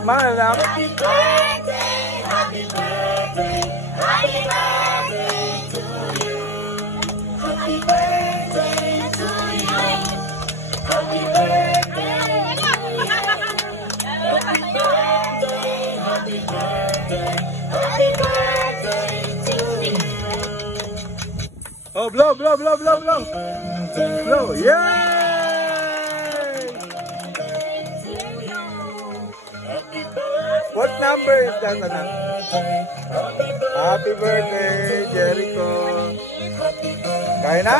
Mahal lang. Happy birthday, happy birthday, happy birthday to you. Happy birthday to you. Happy birthday to you. Happy birthday, happy birthday, happy birthday to you. Oh, blow, blow, blow, blow, blow. Blow, yeah! What number is that, anak? Happy birthday, Jericho. Kain na?